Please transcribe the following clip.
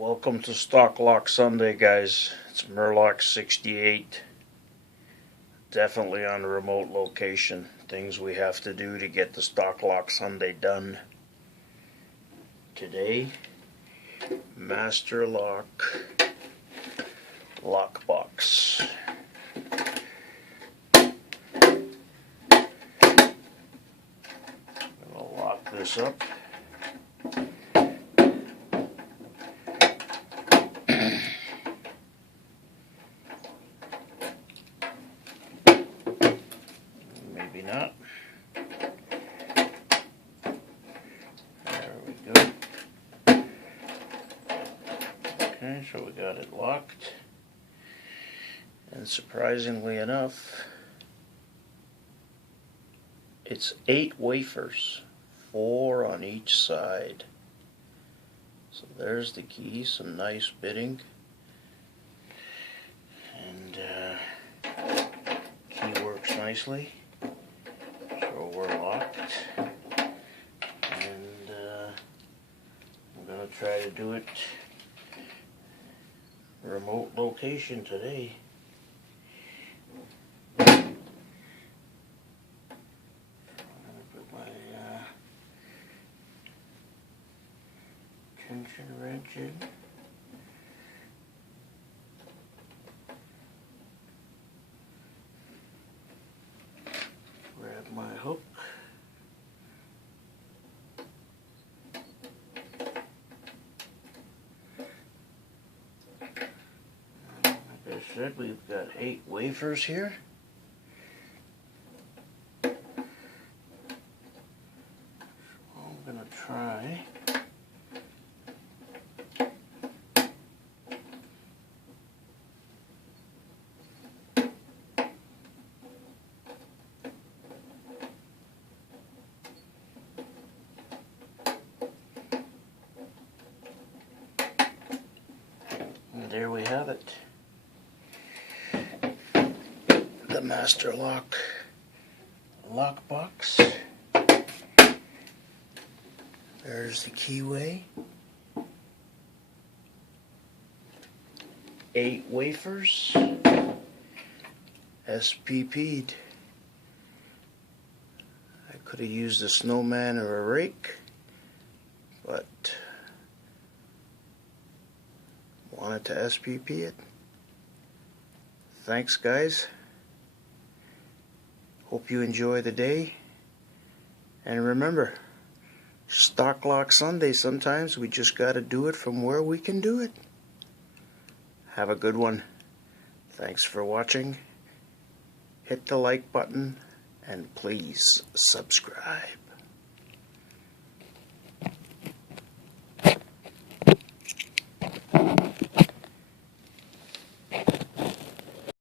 Welcome to Stock Lock Sunday, guys. It's MUR-LOCK 68. Definitely on a remote location. Things we have to do to get the Stock Lock Sunday done. Today, Master Lock Lockbox. I'll lock this up. Maybe not. There we go. Okay, so we got it locked. And surprisingly enough, it's 8 wafers, 4 on each side. So there's the key, some nice bitting. And key works nicely. So we're locked. And I'm going to try to do it remote location today. Tension wrench in. Grab my hook. Like I said, we've got 8 wafers here. So I'm gonna try there we have it. The Master Lock lockbox. There's the keyway. 8 wafers. SPP'd. I could have used a snowman or a rake, but wanted to SPP it. Thanks, guys. Hope you enjoy the day. And remember, Stock Lock Sunday, sometimes we just got to do it from where we can do it. Have a good one. Thanks for watching. Hit the like button and please subscribe.